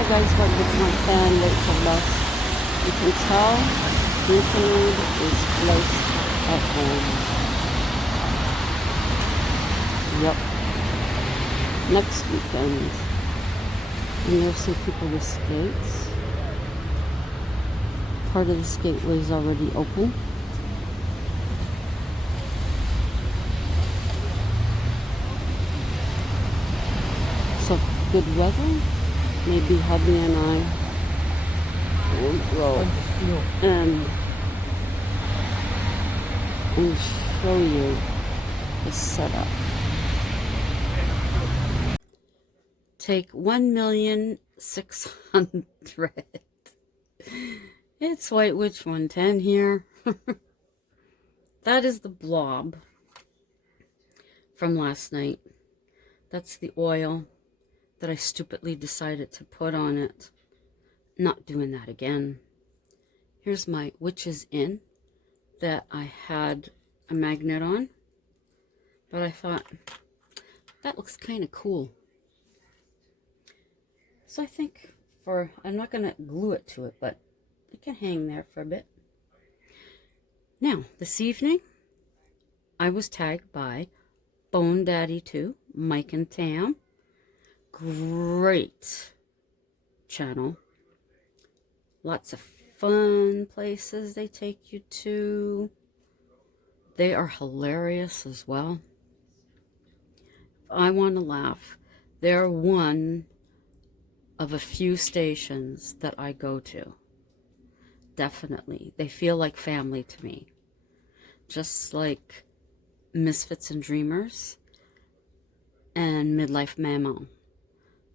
Hi guys, welcome to my fan, Rachel Lust. You can tell Interlude is close at home. Yep. Next weekend. And there's some people with skates. Part of the skateway is already open. So good weather. Maybe hubby and I will go and show you the setup. Take 1,600,000. It's White Witch 110 here. That is the blob from last night. That's the oil that I stupidly decided to put on it. Not doing that again. Here's my Witch's Inn that I had a magnet on. But I thought, that looks kind of cool. So I think I'm not going to glue it to it, but it can hang there for a bit. Now, this evening, I was tagged by Bone Daddy 2, Mike and Tam. Great channel. Lots of fun places they take you to. They are hilarious as well. If I want to laugh, they're one of a few stations that I go to. Definitely. They feel like family to me. Just like Misfits and Dreamers and Midlife Mammo.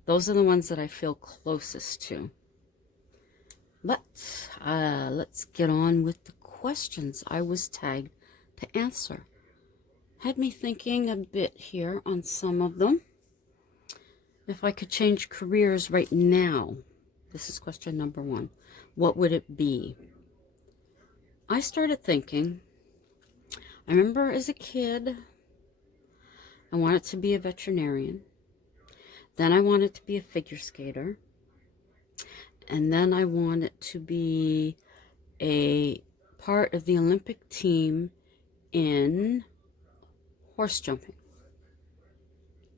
Those are the ones that I feel closest to. But let's get on with the questions I was tagged to answer. Had me thinking a bit here on some of them. If I could change careers right now, this is question number 1, what would it be? I started thinking, I remember as a kid, I wanted to be a veterinarian. Then I wanted to be a figure skater. And then I wanted to be a part of the Olympic team in horse jumping.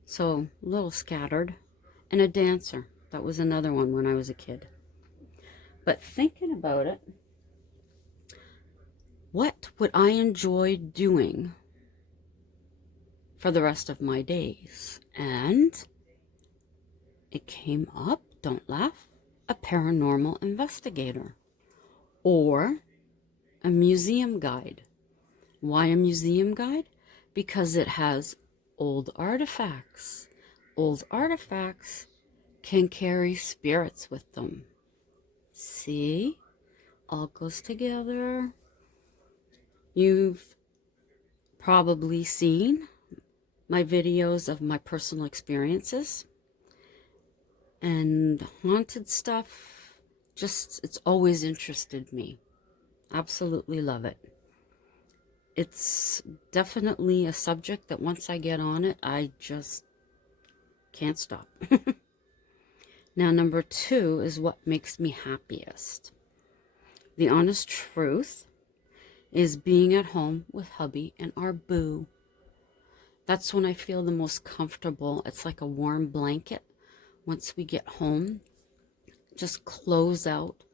So a little scattered. And a dancer. That was another one when I was a kid. But thinking about it, what would I enjoy doing for the rest of my days? And it came up, don't laugh, a paranormal investigator or a museum guide. Why a museum guide? Because it has old artifacts. Old artifacts can carry spirits with them. See? All goes together. You've probably seen my videos of my personal experiences. And haunted stuff, it's always interested me. Absolutely love it. It's definitely a subject that once I get on it, I just can't stop. Now, number 2 is what makes me happiest. The honest truth is being at home with hubby and our boo. That's when I feel the most comfortable. It's like a warm blanket. Once we get home, just close out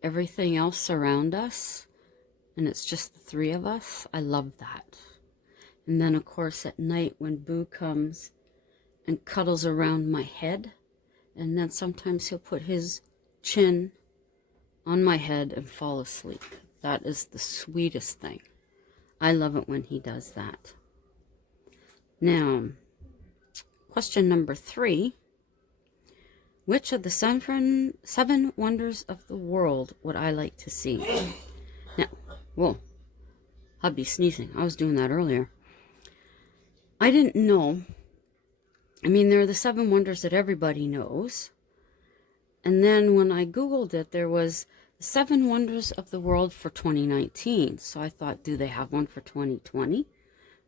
everything else around us, and it's just the 3 of us. I love that. And then, of course, at night when Boo comes and cuddles around my head, and then sometimes he'll put his chin on my head and fall asleep. That is the sweetest thing. I love it when he does that. Now, question number 3. Which of the 7 wonders of the world would I like to see? Now, whoa, hubby sneezing. I was doing that earlier. I didn't know. I mean, there are the 7 wonders that everybody knows. And then when I Googled it, there was 7 wonders of the world for 2019. So I thought, do they have one for 2020?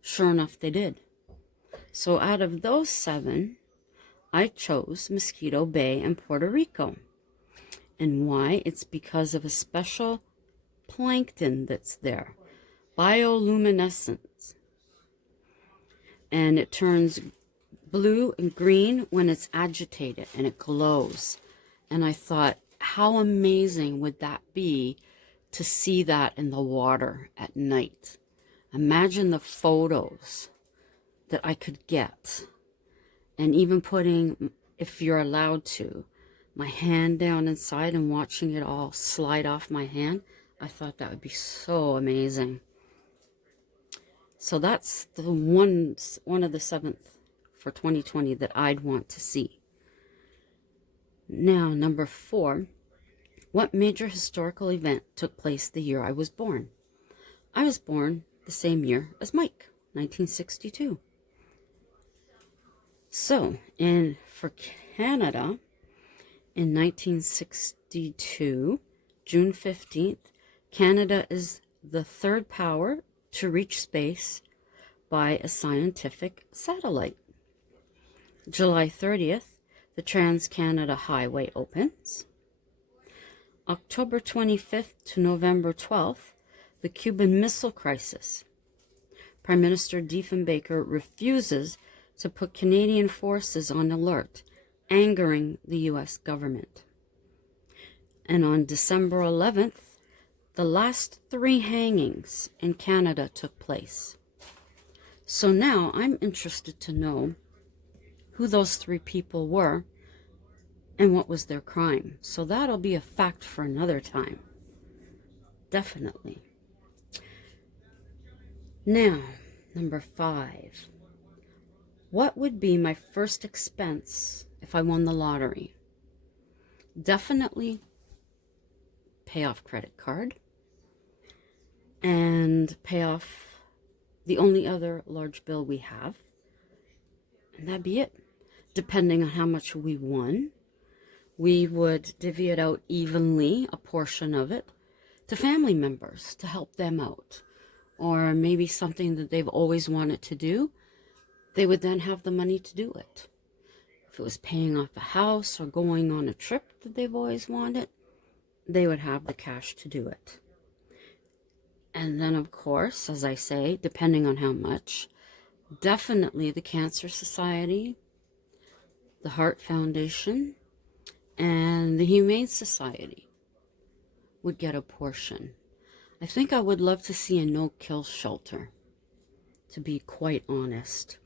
Sure enough, they did. So out of those 7, I chose Mosquito Bay and Puerto Rico. And why? It's because of a special plankton that's there, bioluminescence. And it turns blue and green when it's agitated, and it glows. And I thought, how amazing would that be to see that in the water at night? Imagine the photos that I could get. And even putting, if you're allowed to, my hand down inside and watching it all slide off my hand. I thought that would be so amazing. So that's the one of the 7th for 2020 that I'd want to see. Now, number 4, what major historical event took place the year I was born? I was born the same year as Mike, 1962. So, for Canada, in 1962, June 15th, Canada is the 3rd power to reach space by a scientific satellite. July 30th, the Trans-Canada Highway opens. October 25th to November 12th, the Cuban Missile Crisis. Prime Minister Diefenbaker refuses to put Canadian forces on alert, angering the U.S. government. And on December 11th, the last 3 hangings in Canada took place. So now I'm interested to know who those 3 people were and what was their crime. So that'll be a fact for another time. Definitely. Now, number 5. What would be my first expense if I won the lottery? Definitely pay off credit card and pay off the only other large bill we have. And that'd be it. Depending on how much we won, we would divvy it out evenly, a portion of it, to family members to help them out. Or maybe something that they've always wanted to do, they would then have the money to do it. If it was paying off a house or going on a trip that they've always wanted, they would have the cash to do it. And then, of course, as I say, depending on how much, definitely the Cancer Society, the Heart Foundation, and the Humane Society would get a portion. I think I would love to see a no-kill shelter, to be quite honest.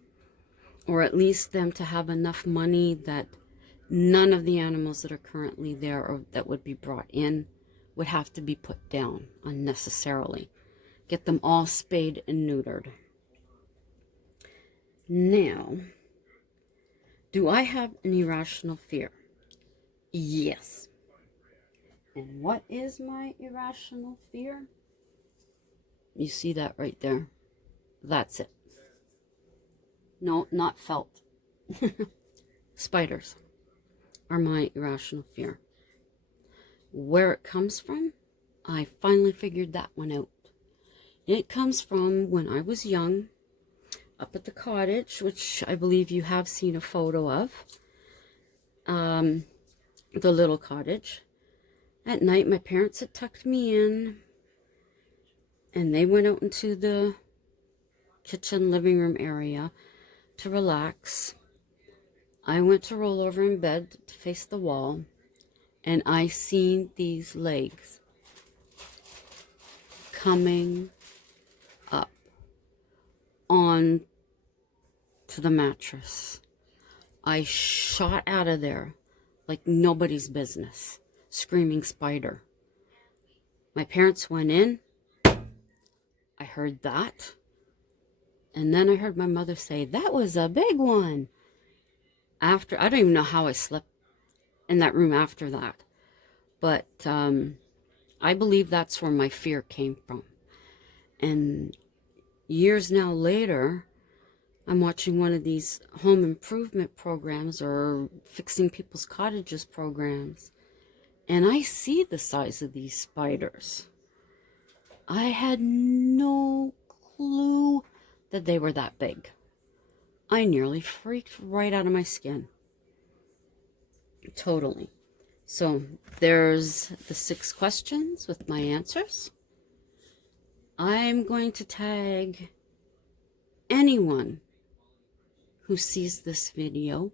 Or at least them to have enough money that none of the animals that are currently there or that would be brought in would have to be put down unnecessarily. Get them all spayed and neutered. Now, do I have an irrational fear? Yes. And what is my irrational fear? You see that right there? That's it. No, not felt. Spiders are my irrational fear. Where it comes from, I finally figured that one out. It comes from when I was young, up at the cottage, which I believe you have seen a photo of. The little cottage. At night, my parents had tucked me in, and they went out into the kitchen living room area to relax. I went to roll over in bed to face the wall, and I seen these legs coming up on to the mattress. I shot out of there like nobody's business, screaming spider. My parents went in. I heard that. And then I heard my mother say, that was a big one. I don't even know how I slept in that room after that. But I believe that's where my fear came from. And years now later, I'm watching one of these home improvement programs or fixing people's cottages programs. And I see the size of these spiders. I had no clue that they were that big. I nearly freaked right out of my skin. Totally. So there's the 6 questions with my answers. I'm going to tag anyone who sees this video.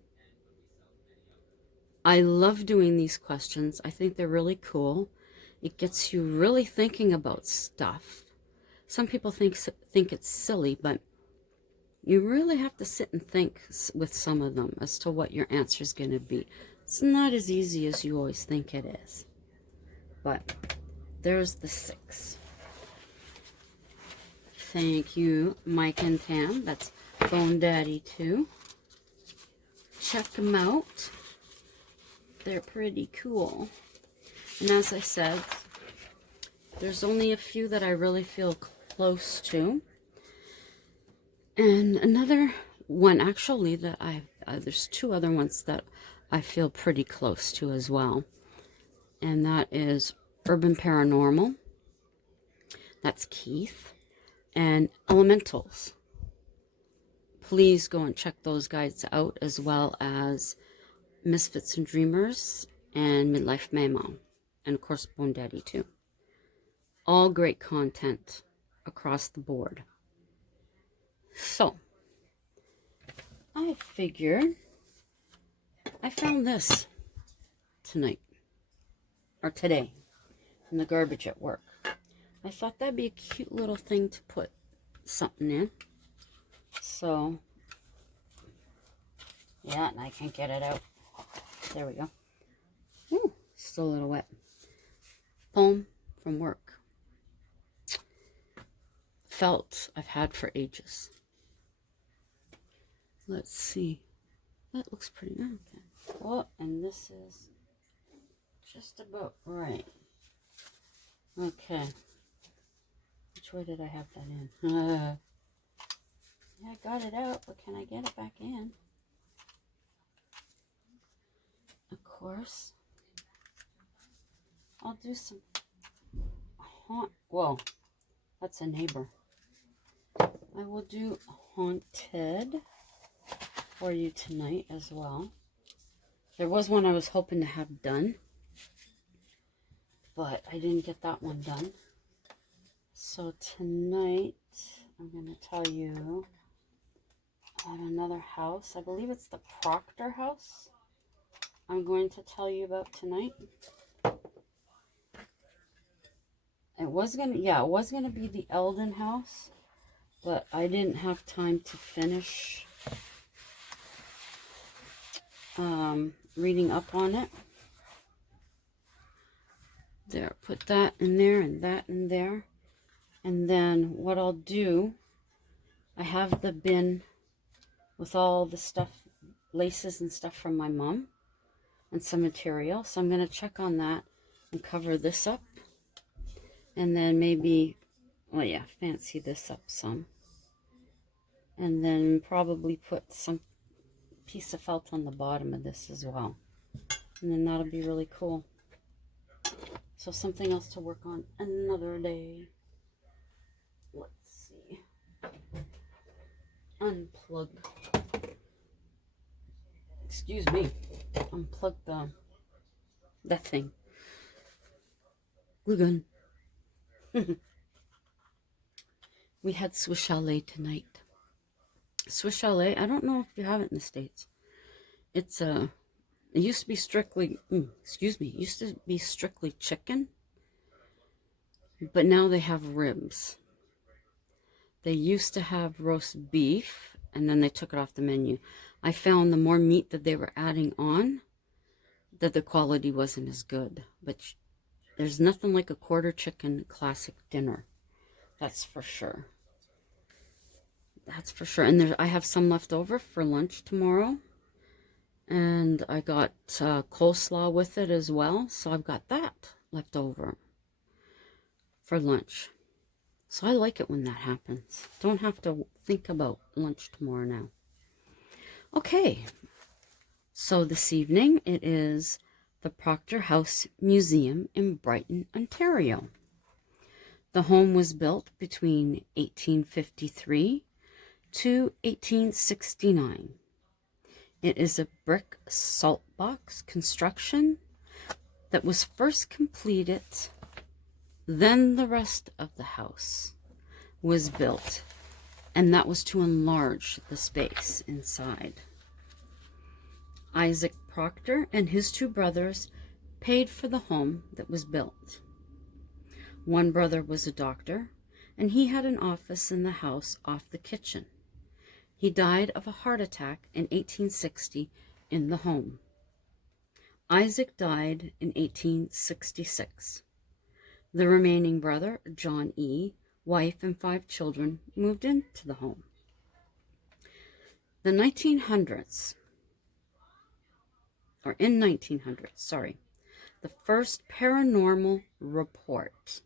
I love doing these questions. I think they're really cool. It gets you really thinking about stuff. Some people think it's silly, but you really have to sit and think with some of them as to what your answer is going to be. It's not as easy as you always think it is. But there's the 6. Thank you, Mike and Tam. That's Bone Daddy too. Check them out. They're pretty cool. And as I said, there's only a few that I really feel close to. And another one, actually, that there's 2 other ones that I feel pretty close to as well. And that is Urban Paranormal. That's Keith. And Elementals. Please go and check those guys out, as well as Misfits and Dreamers and Midlife Mamo. And of course, Bone Daddy too. All great content across the board. So, I figured I found this tonight, or today, in the garbage at work. I thought that'd be a cute little thing to put something in. So, yeah, and I can't get it out. There we go. Ooh, still a little wet. Foam from work. Felt I've had for ages. Let's see. That looks pretty good. Okay. Oh, and this is just about right. Okay. Which way did I have that in? Yeah, I got it out, but can I get it back in? Of course. I'll do some whoa, that's a neighbor. I will do Haunted for you tonight as well. There was one I was hoping to have done, but I didn't get that one done. So tonight, I'm going to tell you about another house. I believe it's the Proctor house I'm going to tell you about tonight. It was going to be the Eldon house, but I didn't have time to finish reading up on it. There, put that in there and that in there. And then what I'll do, I have the bin with all the stuff, laces and stuff from my mom, and some material. So I'm going to check on that and cover this up. And then maybe, well, yeah, fancy this up some. And then probably put some piece of felt on the bottom of this as well. And then that'll be really cool. So something else to work on another day. Let's see. Unplug. Excuse me. Unplug that thing. Glue gun. We had Swiss Chalet tonight. Swiss Chalet, I don't know if you have it in the States. It's it used to be strictly, it used to be strictly chicken, but now they have ribs. They used to have roast beef, and then they took it off the menu. I found the more meat that they were adding on, that the quality wasn't as good. But there's nothing like a quarter chicken classic dinner. That's for sure. That's for sure. And I have some left over for lunch tomorrow. And I got coleslaw with it as well. So I've got that left over for lunch. So I like it when that happens. Don't have to think about lunch tomorrow now. Okay. So this evening it is the Proctor House Museum in Brighton, Ontario. The home was built between 1853 to 1869. It is a brick salt box construction that was first completed, then the rest of the house was built, and that was to enlarge the space inside. Isaac Proctor and his two brothers paid for the home that was built. One brother was a doctor, and he had an office in the house off the kitchen. He died of a heart attack in 1860 in the home. Isaac died in 1866. The remaining brother, John E., wife, and 5 children moved into the home. In 1900s, the first paranormal report.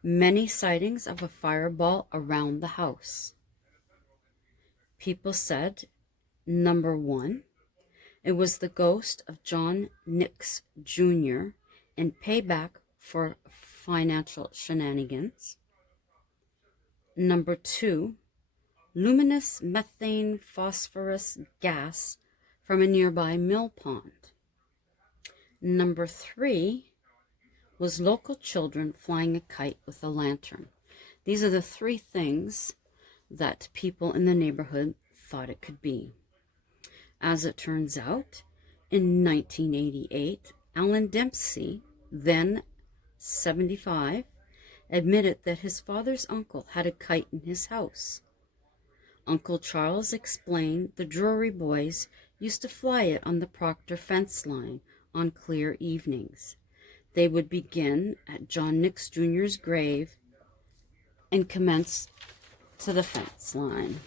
Many sightings of a fireball around the house. People said, number 1, it was the ghost of John Nix Jr. in payback for financial shenanigans. Number 2, luminous methane phosphorus gas from a nearby mill pond. Number 3 was local children flying a kite with a lantern. These are the 3 things that people in the neighborhood thought it could be. As it turns out, in 1988, Alan Dempsey, then 75, admitted that his father's uncle had a kite in his house. Uncle Charles explained the Drury boys used to fly it on the Proctor fence line on clear evenings. They would begin at John Nix Jr.'s grave and commence to the fence line.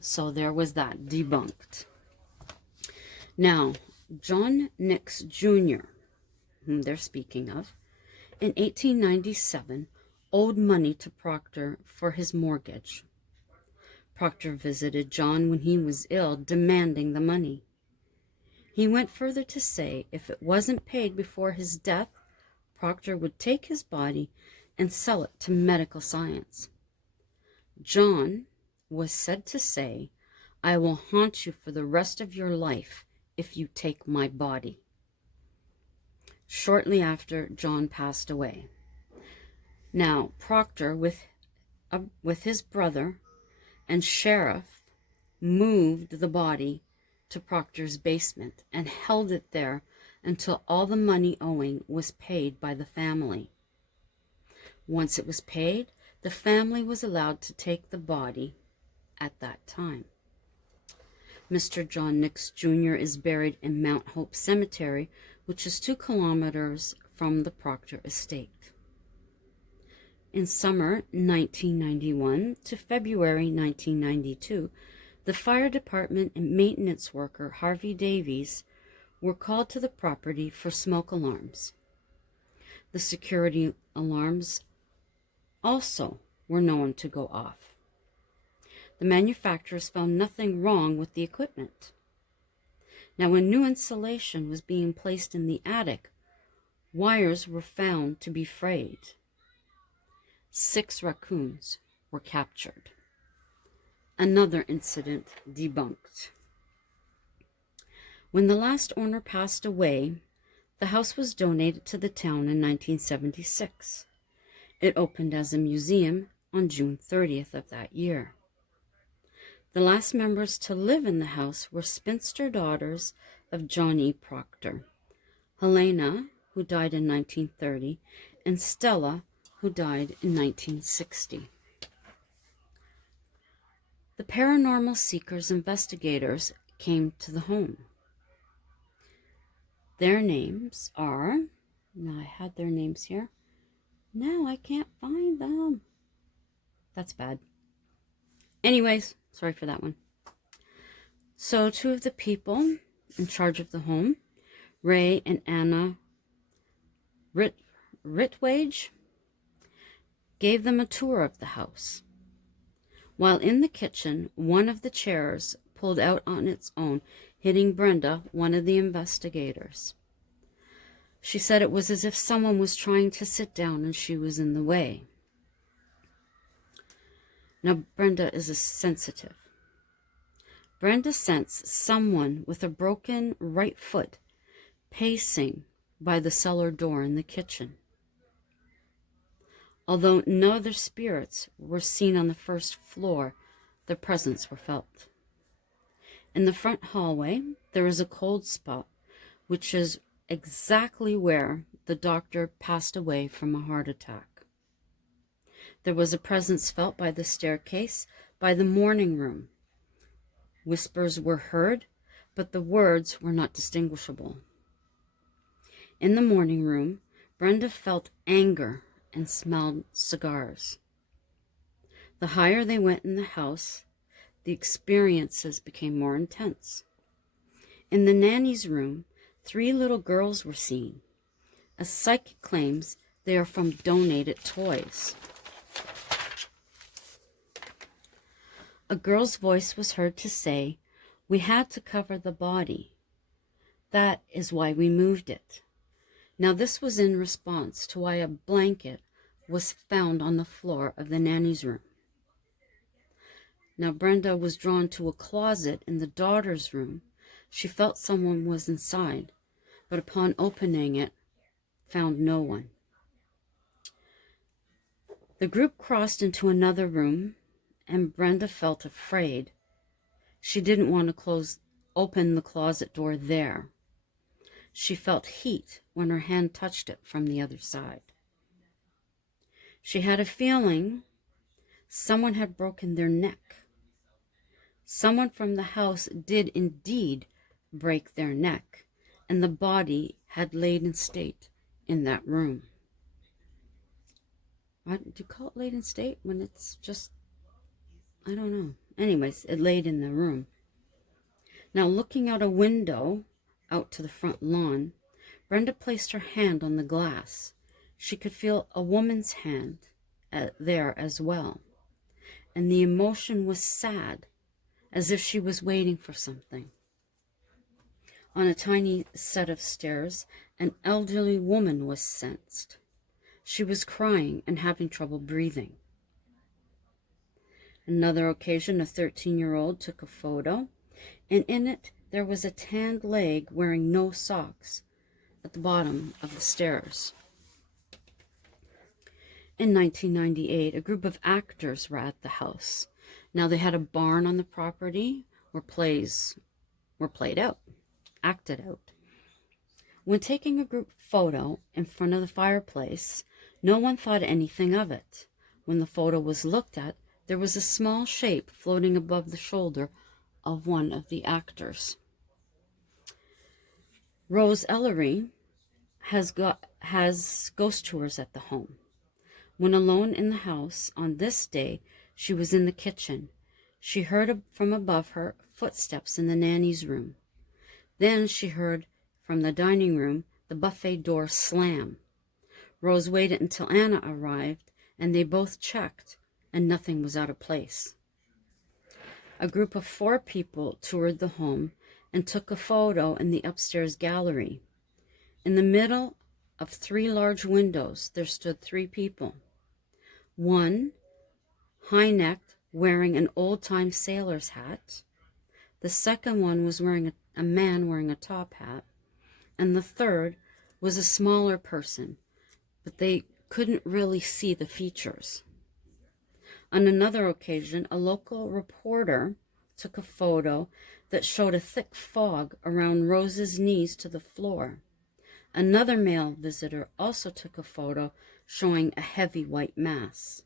So there was that debunked. Now, John Nix Jr., whom they're speaking of, in 1897 owed money to Proctor for his mortgage. Proctor visited John when he was ill, demanding the money. He went further to say if it wasn't paid before his death, Proctor would take his body and sell it to medical science. John was said to say, "I will haunt you for the rest of your life if you take my body." Shortly after, John passed away. Now, Proctor, with his brother and sheriff, moved the body to Proctor's basement and held it there until all the money owing was paid by the family. Once it was paid, the family was allowed to take the body at that time. Mr. John Nix Jr. is buried in Mount Hope Cemetery, which is 2 kilometers from the Proctor estate. In summer 1991 to February 1992, the fire department and maintenance worker Harvey Davies were called to the property for smoke alarms. The security alarms also were known to go off. The manufacturers found nothing wrong with the equipment. Now, when new insulation was being placed in the attic, wires were found to be frayed. 6 raccoons were captured. Another incident debunked. When the last owner passed away, the house was donated to the town in 1976. It opened as a museum on June 30th of that year. The last members to live in the house were spinster daughters of John E. Proctor, Helena, who died in 1930, and Stella, who died in 1960. The paranormal seekers investigators came to the home. Their names are, now I had their names here. Now I can't find them. That's bad. Anyways, sorry for that one. So 2 of the people in charge of the home, Ray and Anna Ritwage, gave them a tour of the house. While in the kitchen, one of the chairs pulled out on its own, hitting Brenda, one of the investigators. She said it was as if someone was trying to sit down and she was in the way. Now, Brenda is a sensitive. Brenda sensed someone with a broken right foot pacing by the cellar door in the kitchen. Although no other spirits were seen on the first floor, their presence were felt. In the front hallway, there is a cold spot, which is exactly where the doctor passed away from a heart attack. There was a presence felt by the staircase, by the morning room. Whispers were heard, but the words were not distinguishable. In the morning room, Brenda felt anger and smelled cigars. The higher they went in the house, the experiences became more intense. In the nanny's room, 3 little girls were seen. A psychic claims they are from donated toys. A girl's voice was heard to say, "We had to cover the body. That is why we moved it." Now this was in response to why a blanket was found on the floor of the nanny's room. Now Brenda was drawn to a closet in the daughter's room. She felt someone was inside, but upon opening it, found no one. The group crossed into another room, and Brenda felt afraid. She didn't want to open the closet door there. She felt heat when her hand touched it from the other side. She had a feeling someone had broken their neck. Someone from the house did indeed break their neck, and the body had laid in state in that room. What do you call it, laid in state, when it's just, I don't know. Anyways, it laid in the room. Now, looking out a window out to the front lawn, Brenda placed her hand on the glass. She could feel a woman's hand there as well, and the emotion was sad, as if she was waiting for something. On a tiny set of stairs, an elderly woman was sensed. She was crying and having trouble breathing. Another occasion, a 13-year-old took a photo, and in it there was a tanned leg wearing no socks at the bottom of the stairs. In 1998, a group of actors were at the house. Now they had a barn on the property where plays were acted out. When taking a group photo in front of the fireplace, no one thought anything of it. When the photo was looked at, there was a small shape floating above the shoulder of one of the actors. Rose Ellery has ghost tours at the home. When alone in the house on this day, she was in the kitchen. She heard from above her footsteps in the nanny's room. Then she heard from the dining room the buffet door slam. Rose waited until Anna arrived, and they both checked, and nothing was out of place. A group of 4 people toured the home and took a photo in the upstairs gallery. In the middle of 3 large windows, there stood 3 people. One, high-necked, wearing an old-time sailor's hat. The second one was wearing a man wearing a top hat. And the third was a smaller person, but they couldn't really see the features. On another occasion, a local reporter took a photo that showed a thick fog around Rose's knees to the floor. Another male visitor also took a photo showing a heavy white mass.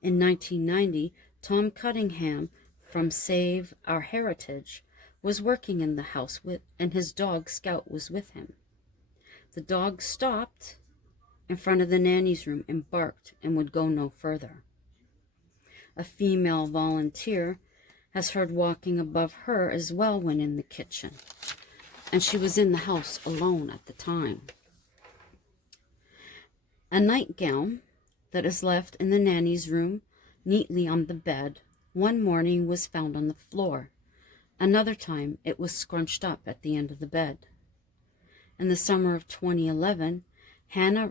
In 1990, Tom Cunningham from Save Our Heritage was working in the house and his dog Scout was with him. The dog stopped in front of the nanny's room and barked and would go no further. A female volunteer has heard walking above her as well when in the kitchen, and she was in the house alone at the time. A nightgown that is left in the nanny's room neatly on the bed one morning was found on the floor. Another time it was scrunched up at the end of the bed. In the summer of 2011, Hannah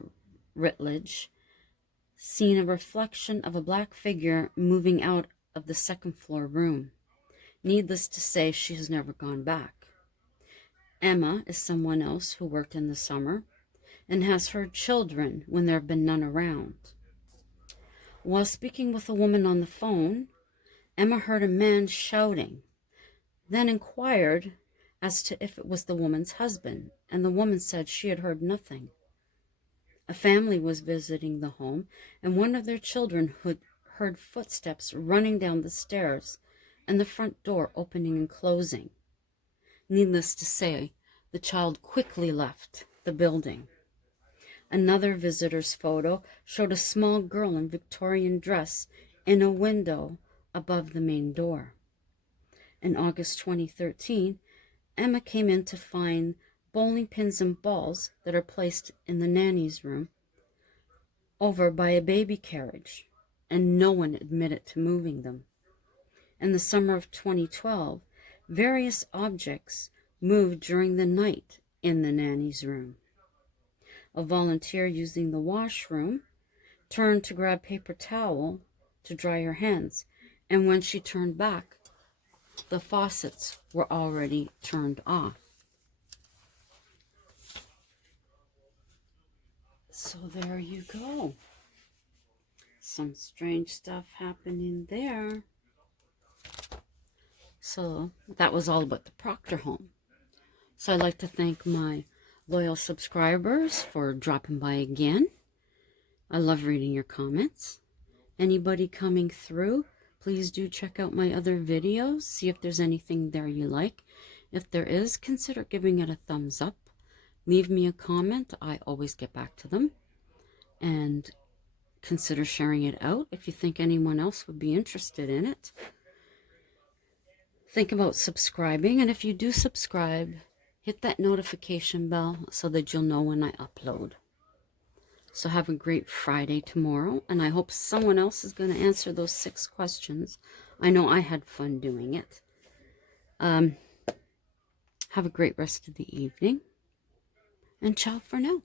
Ritledge seen a reflection of a black figure moving out of the second floor room. Needless to say, she has never gone back. Emma is someone else who worked in the summer and has heard children when there have been none around. While speaking with a woman on the phone, Emma heard a man shouting, then inquired as to if it was the woman's husband, and the woman said she had heard nothing. A family was visiting the home, and one of their children had heard footsteps running down the stairs and the front door opening and closing. Needless to say, the child quickly left the building. Another visitor's photo showed a small girl in Victorian dress in a window above the main door. In August 2013, Emma came in to find bowling pins and balls that are placed in the nanny's room over by a baby carriage, and no one admitted to moving them. In the summer of 2012, various objects moved during the night in the nanny's room. A volunteer using the washroom turned to grab paper towel to dry her hands, and when she turned back, the faucets were already turned off. So there you go. Some strange stuff happening there. So that was all about the Proctor home. So I'd like to thank my loyal subscribers for dropping by again. I love reading your comments. Anybody coming through, please do check out my other videos. See if there's anything there you like. If there is, consider giving it a thumbs up. Leave me a comment. I always get back to them. And consider sharing it out if you think anyone else would be interested in it. Think about subscribing, and if you do subscribe, hit that notification bell so that you'll know when I upload. So have a great Friday tomorrow, and I hope someone else is going to answer those 6 questions. I know I had fun doing it. Have a great rest of the evening, and ciao for now.